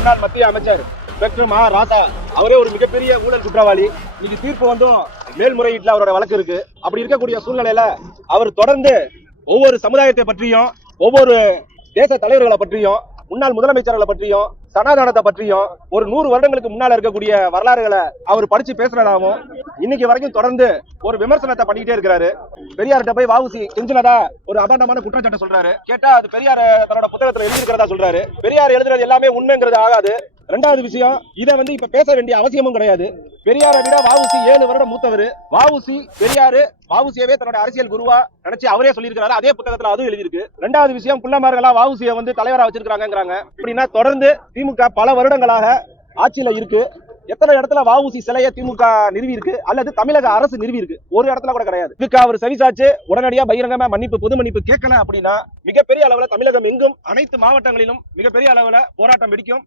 முன்னாள் மத்திய அமைச்சர் டாக்டர் மா ராசா அவரே ஒரு மிகப்பெரிய ஊழல் குற்றவாளி. இன்னைக்கு தீர்ப்பு வந்தும் மேல்முறையீட்டுல அவரோட வழக்கு இருக்கு. அப்படி இருக்கக்கூடிய சூழ்நிலையில அவர் தொடர்ந்து ஒவ்வொரு சமுதாயத்தை பற்றியும், ஒவ்வொரு தேச தலைவர்களை பற்றியும், முன்னாள் முதலமைச்சர்களை பற்றியும், சனாதானத்தை பற்றியும், ஒரு 100 வருடங்களுக்கு முன்னால இருக்கக்கூடிய வரலாறுகளை அவர் படிச்சு பேசுறதாகவும் இன்னைக்கு வரைக்கும் தொடர்ந்து ஒரு விமர்சனத்தை பண்ணிக்கிட்டே இருக்கிறாரு. பெரியார்கிட்ட போய் வஉசி செஞ்சினதா ஒரு அபாண்டமான குற்றச்சாட்டு சொல்றாரு. கேட்டா அது பெரியார் தன்னோட புத்தகத்துல எழுதியிருக்கிறதா சொல்றாரு. பெரியார் எழுதுறது எல்லாமே உண்மைங்கிறது ஆகாது. ரெண்டாவது விஷயம், இதை இப்ப பேச வேண்டிய அவசியமும் கிடையாது. பெரியாரை விட வஉசி 7 வருடம் மூத்தவர். வஉசி பெரியாரு வஉசியவே தன்னோட அரசியல் குருவா நினைச்சு அவரே சொல்லியிருக்காரு. அதே புத்தகத்துல அதுவும் எழுதியிருக்கு. ரெண்டாவது விஷயம், புள்ளமார்களா வஉசியை தலைவரா வச்சிருக்காங்க. அப்படின்னா தொடர்ந்து திமுக பல வருடங்களாக ஆட்சியில இருக்கு. எத்தனை இடத்துல வஉசி சிலையை திமுக நிறுவி இருக்கு, அல்லது தமிழக அரசு நிறுவி இருக்கு? ஒரு இடத்துல கூட கிடையாது. இதுக்கு அவர் செவிசாச்சு உடனடியா பகிரங்கமா பொது மன்னிப்பு கேட்கல அப்படின்னா மிகப்பெரிய அளவுல தமிழகம் எங்கும் அனைத்து மாவட்டங்களிலும் மிகப்பெரிய அளவுல போராட்டம் வெடிக்கும்.